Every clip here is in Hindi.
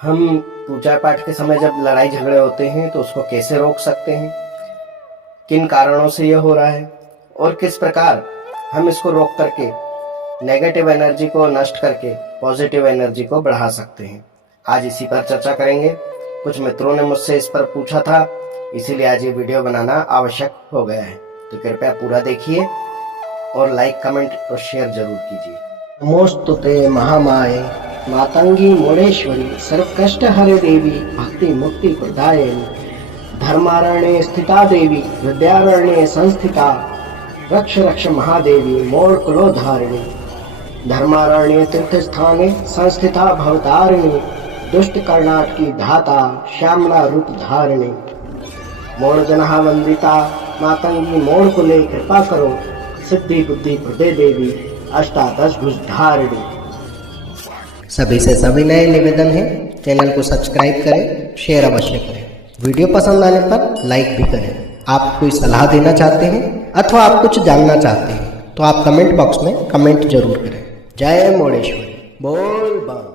हम पूजा पाठ के समय जब लड़ाई झगड़े होते हैं तो उसको कैसे रोक सकते हैं, किन कारणों से यह हो रहा है और किस प्रकार हम इसको रोक करके नेगेटिव एनर्जी को नष्ट करके पॉजिटिव एनर्जी को बढ़ा सकते हैं। आज इसी पर चर्चा करेंगे। कुछ मित्रों ने मुझसे इस पर पूछा था, इसीलिए आज ये वीडियो बनाना आवश्यक हो गया है। तो कृपया पूरा देखिए और लाइक, कमेंट और शेयर जरूर कीजिए। नमोस्तुते महामाये मातंगी मुंडेश्वरी सर्वकष्ट हरे देवी भक्ति मुक्ति प्रदायिनी धर्मारण्ये स्थिता देवी विद्यारण्ये संस्थिता रक्ष रक्ष महादेवी मोर कुलोधारिणी धर्मारण्ये तीर्थ स्थाने संस्थिता भवतारिणी दुष्ट कर्णाट की धाता श्यामला रूप धारिणी मोर जनहा वंदिता मातंगी मोर कुले कृपा करो सिद्धि बुद्धि प्रदे देवी अष्टादश भुजधारिणी। सभी से सविनय निवेदन है, चैनल को सब्सक्राइब करें, शेयर अवश्य करें। वीडियो पसंद आने पर लाइक भी करें। आप कोई सलाह देना चाहते हैं अथवा आप कुछ जानना चाहते हैं तो आप कमेंट बॉक्स में कमेंट जरूर करें। जय मोड़ेश्वरी, बोल बम।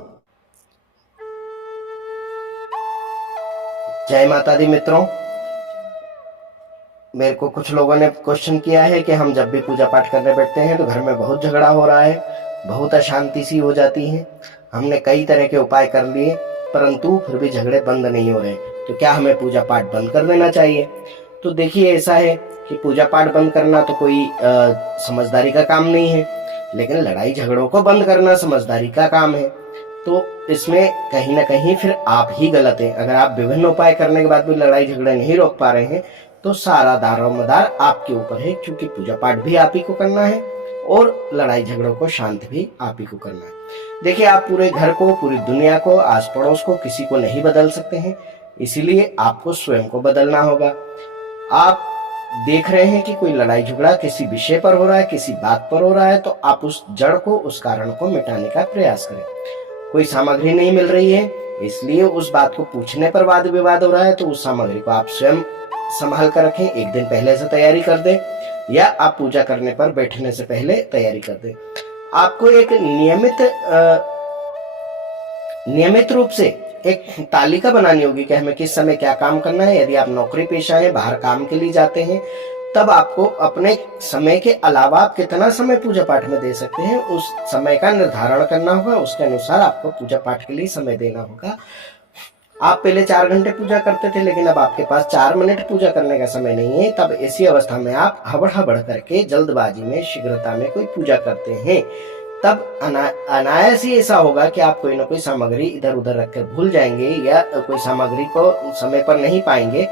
जय माता दी मित्रों, मेरे को कुछ लोगों ने क्वेश्चन किया है कि हम जब भी पूजा पाठ करने बैठते हैं तो घर में बहुत झगड़ा हो रहा है, बहुत अशांति सी हो जाती है। हमने कई तरह के उपाय कर लिए परंतु फिर भी झगड़े बंद नहीं हो रहे, तो क्या हमें पूजा पाठ बंद कर देना चाहिए? तो देखिए, ऐसा है कि पूजा पाठ बंद करना तो कोई समझदारी का काम नहीं है, लेकिन लड़ाई झगड़ों को बंद करना समझदारी का काम है। तो इसमें कहीं ना कहीं फिर आप ही गलत हैं। अगर आप विभिन्न उपाय करने के बाद भी लड़ाई झगड़े नहीं रोक पा रहे हैं तो सारा दारोमदार आपके ऊपर है, क्योंकि पूजा पाठ भी आप ही को करना है और लड़ाई झगड़ों को शांत भी आप ही को करना है। देखिए, आप पूरे घर को, पूरी दुनिया को, आस पड़ोस को, किसी को नहीं बदल सकते हैं, इसीलिए आपको स्वयं को बदलना होगा। आप देख रहे हैं कि कोई लड़ाई झगड़ा किसी विषय पर हो रहा है, किसी बात पर हो रहा है, तो आप उस जड़ को, उस कारण को मिटाने का प्रयास करें। कोई सामग्री नहीं मिल रही है इसलिए उस बात को पूछने पर वाद विवाद हो रहा है, तो उस सामग्री को आप स्वयं संभाल कर रखें, एक दिन पहले से तैयारी कर दें या आप पूजा करने पर बैठने से पहले तैयारी कर दें। आपको एक नियमित रूप से एक तालिका बनानी होगी कि हमें किस समय क्या काम करना है। यदि आप नौकरी पेशा है, बाहर काम के लिए जाते हैं, तब आपको अपने समय के अलावा आप कितना समय पूजा पाठ में दे सकते हैं उस समय का निर्धारण करना होगा। उसके अनुसार आपको पूजा पाठ के लिए समय देना होगा। आप पहले 4 घंटे पूजा करते थे, लेकिन अब आपके पास 4 मिनट पूजा करने का समय नहीं है। तब ऐसी अवस्था में आप हबड़ करके जल्दबाजी में, शीघ्रता में कोई पूजा करते हैं, तब अनायास ही ऐसा होगा कि आप कोई ना कोई सामग्री इधर उधर रखकर भूल जाएंगे या कोई सामग्री को समय पर नहीं पाएंगे।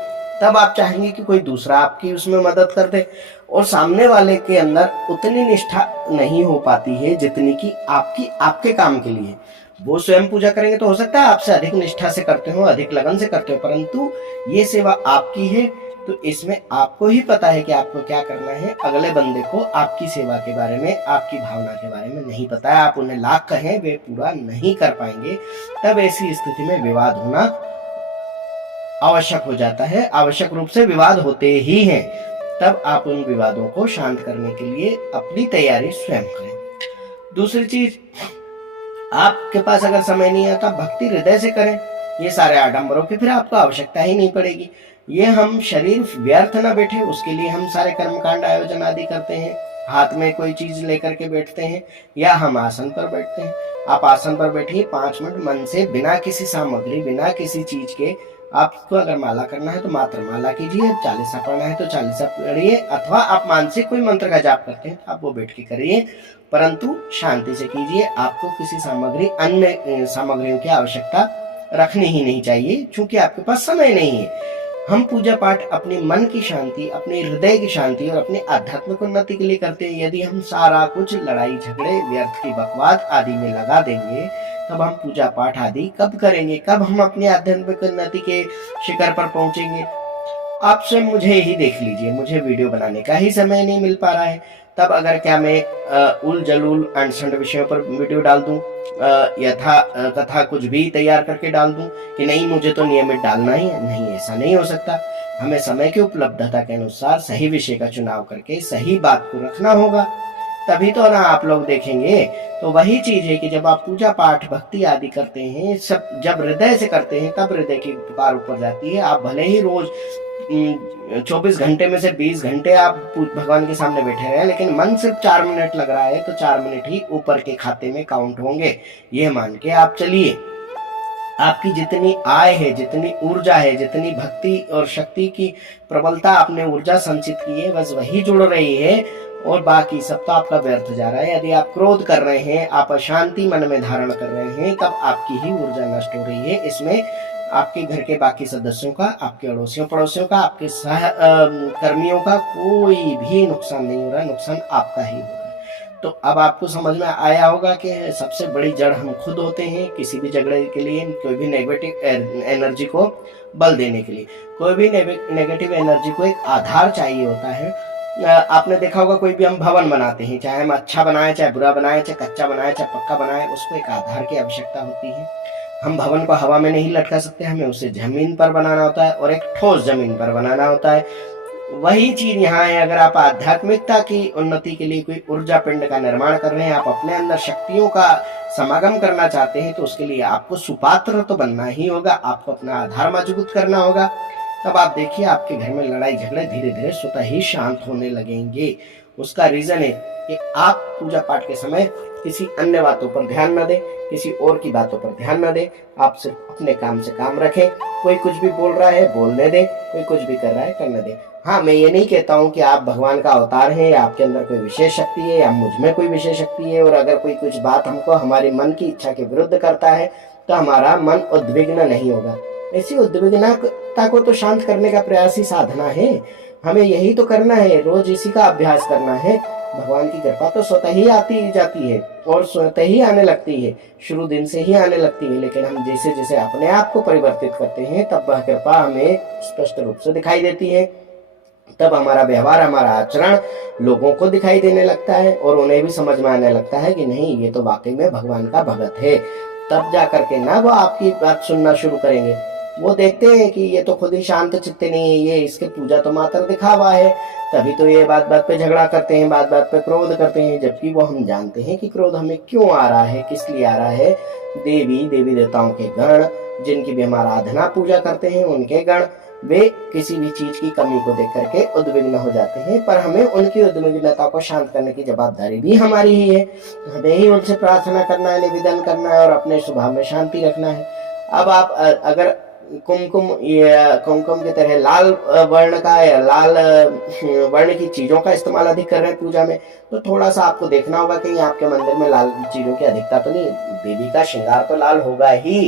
तब आप चाहेंगे कि कोई दूसरा आपकी उसमें मदद कर दे, और सामने वाले के अंदर उतनी निष्ठा नहीं हो पाती है जितनी कि आपके काम के लिए। वो स्वयं पूजा करेंगे तो हो सकता है आपसे अधिक निष्ठा से करते हो, अधिक लगन से करते हो, परंतु ये सेवा आपकी है तो इसमें आपको ही पता है कि आपको क्या करना है। अगले बंदे को आपकी सेवा के बारे में, आपकी भावना के बारे में नहीं पता है। आप उन्हें लाख कहें, वे पूरा नहीं कर पाएंगे। तब ऐसी स्थिति में विवाद होना आवश्यक हो जाता है, आवश्यक रूप से विवाद होते ही हैं। तब आप उन विवादों को शांत करने के लिए अपनी तैयारी स्वयं करें। दूसरी चीज, आपके पास अगर समय नहीं है तो आप भक्ति हृदय से करें। ये सारे आडंबरों की फिर आपको आवश्यकता ही नहीं पड़ेगी। ये हम शरीर व्यर्थ ना बैठे, उसके लिए हम सारे कर्मकांड, आयोजन आदि करते हैं। हाथ में कोई चीज लेकर के बैठते हैं या हम आसन पर बैठते हैं। आप आसन पर बैठिए, 5 मिनट मन से, बिना किसी सामग्री, बिना किसी चीज के। आपको अगर माला करना है तो मात्र माला कीजिए, चालीसा पढ़ना है तो चालीसा पढ़िए, अथवा आप मानसिक कोई मंत्र का जाप करते हैं तो आप वो बैठ के करिए, परंतु शांति से कीजिए। आपको किसी सामग्री, अन्य सामग्रियों की आवश्यकता रखनी ही नहीं चाहिए, क्योंकि आपके पास समय नहीं है। हम पूजा पाठ अपने मन की शांति, अपने हृदय की शांति और अपने आध्यात्मिक उन्नति के लिए करते हैं। यदि हम सारा कुछ लड़ाई झगड़े, व्यर्थ की बकवाद आदि में लगा देंगे, तब हम पूजा पाठ आदि कब करेंगे? कब हम अपनी आध्यात्मिक उन्नति के शिखर पर पहुंचेंगे? आप स्वयं मुझे ही देख लीजिए, मुझे वीडियो बनाने का ही समय नहीं मिल पा रहा है। तब अगर क्या मैं उल जलूल अनसंड विषयों पर वीडियो डाल दूं, यथा तथा कुछ भी तैयार करके डाल दूं कि नहीं मुझे तो नियमित डालना ही है? नहीं, ऐसा नहीं हो सकता। हमें समय की उपलब्धता के अनुसार सही विषय का चुनाव करके सही बात को रखना होगा। तभी तो ना आप लोग देखेंगे। तो वही चीज है कि जब आप पूजा पाठ भक्ति आदि करते हैं, सब जब हृदय से करते हैं, तब हृदय की पुकार ऊपर जाती है। आप भले ही रोज 24 घंटे में से 20 घंटे आप भगवान के सामने बैठे रहे, लेकिन मन सिर्फ 4 मिनट लग रहा है तो 4 मिनट ही ऊपर के खाते में काउंट होंगे। ये मान के आप चलिए। आपकी जितनी आय है, जितनी ऊर्जा है, जितनी भक्ति और शक्ति की प्रबलता आपने ऊर्जा संचित की है, बस वही जुड़ रही है और बाकी सब तो आपका व्यर्थ जा रहा है। यदि आप क्रोध कर रहे हैं, आप अशांति मन में धारण कर रहे हैं, तब आपकी ही ऊर्जा नष्ट हो रही है। इसमें आपके घर के बाकी सदस्यों का, आपके अड़ोसियों पड़ोसियों का, आपके सह कर्मियों का कोई भी नुकसान नहीं हो रहा, नुकसान आपका ही हो रहा है। तो अब आपको समझ में आया होगा कि सबसे बड़ी जड़ हम खुद होते हैं। किसी भी झगड़े के लिए, कोई भी नेगेटिव एनर्जी को बल देने के लिए, कोई भी नेगेटिव एनर्जी को एक आधार चाहिए होता है। आपने देखा होगा कोई भी हम भवन बनाते हैं, चाहे हम अच्छा बनाए, चाहे बुरा बनाए, चाहे कच्चा बनाए, चाहे पक्का बनाए, उसको एक आधार की आवश्यकता होती है। हम भवन को हवा में नहीं लटका सकते, हमें उसे जमीन पर बनाना होता है और एक ठोस जमीन पर बनाना होता है। वही चीज यहाँ है। अगर आप आध्यात्मिकता की उन्नति के लिए कोई ऊर्जा पिंड का निर्माण कर रहे हैं, आप अपने अंदर शक्तियों का समागम करना चाहते हैं, तो उसके लिए आपको सुपात्र तो बनना ही होगा, आपको अपना आधार मजबूत करना होगा। तब आप देखिए आपके घर में लड़ाई झगड़े धीरे धीरे स्वतः ही शांत होने लगेंगे। उसका रीजन है कि आप पूजा पाठ के समय किसी अन्य बातों पर ध्यान न दें, किसी और की बातों पर ध्यान न दें। आप सिर्फ अपने काम से काम रखें। कोई कुछ भी बोल रहा है बोलने दें, कोई कुछ भी कर रहा है करने दें। हाँ, मैं ये नहीं कहता हूँ कि आप भगवान का अवतार हैं या आपके अंदर कोई विशेष शक्ति है या मुझ में कोई विशेष शक्ति है, और अगर कोई कुछ बात हमको हमारे मन की इच्छा के विरुद्ध करता है तो हमारा मन उद्विग्न नहीं होगा। ऐसी उद्विग्नता को तो शांत करने का प्रयास ही साधना है। हमें यही तो करना है, रोज इसी का अभ्यास करना है। भगवान की कृपा तो स्वतः ही आती जाती है और स्वतः ही आने लगती है, शुरू दिन से ही आने लगती है। लेकिन हम जैसे जैसे अपने आप को परिवर्तित करते हैं, तब वह कृपा हमें स्पष्ट रूप से दिखाई देती है। तब हमारा व्यवहार, हमारा आचरण लोगों को दिखाई देने लगता है और उन्हें भी समझ में आने लगता है कि नहीं, ये तो वाकई में भगवान का भगत है। तब जा करके ना वो आपकी बात सुनना शुरू करेंगे। वो देखते हैं कि ये तो खुद ही शांत चित्त नहीं है, ये इसके पूजा तो मात्र दिखावा है, तभी तो ये बात बात पे झगड़ा करते हैं, बात बात पे क्रोध करते हैं। जबकि वो हम जानते हैं कि क्रोध हमें क्यों आ रहा है, किस लिए आ रहा है। देवी देवताओं के गण, जिनकी भी हम आराधना पूजा करते हैं, उनके गण, वे किसी भी चीज की कमी को देख करके उद्विग्न हो जाते हैं। पर हमें उनकी उद्विग्नता को शांत करने की जवाबदारी भी हमारी ही है। हमें ही उनसे प्रार्थना करना है, निवेदन करना है और अपने स्वभाव में शांति रखना है। अब आप अगर कुमकुम की तरह लाल वर्ण का या लाल वर्ण की चीजों का इस्तेमाल अधिक कर रहे हैं पूजा में, तो थोड़ा सा आपको देखना होगा कि आपके मंदिर में लाल चीजों की अधिकता तो नहीं। देवी का श्रृंगार तो लाल होगा ही,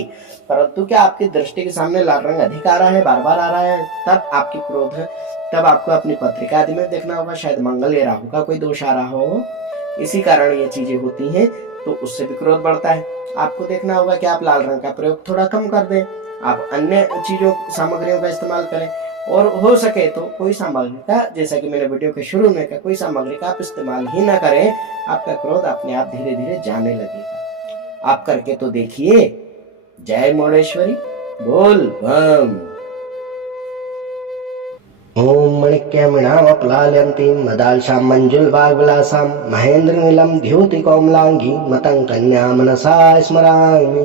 परंतु क्या आपकी दृष्टि के सामने लाल रंग अधिक आ रहा है, बार बार आ रहा है, तब आपकी क्रोध है। तब आपको अपनी पत्रिका आदि में देखना होगा, शायद मंगल या राहु का कोई दोष आ रहा हो। इसी कारण ये चीजें होती हैं, तो उससे भी क्रोध बढ़ता है। आपको देखना होगा कि आप लाल रंग का प्रयोग थोड़ा कम कर दें, आप अन्य चीजों सामग्रियों का इस्तेमाल करें, और हो सके तो कोई सामग्री का, जैसा कि मैंने वीडियो के शुरू में कहा, कोई सामग्री का आप इस्तेमाल ही ना करें। आपका क्रोध अपने आप धीरे धीरे जाने लगेगा। आप करके तो देखिए। जय मोड़ेश्वरी, बोल बम। ओम मणिक्यमणामक्लालयन्तीं मदालसां मंजुलवाग्विलासां महेन्द्रनीलं द्युतिकोमलांगी मतं कन्या मनसा स्मरामि।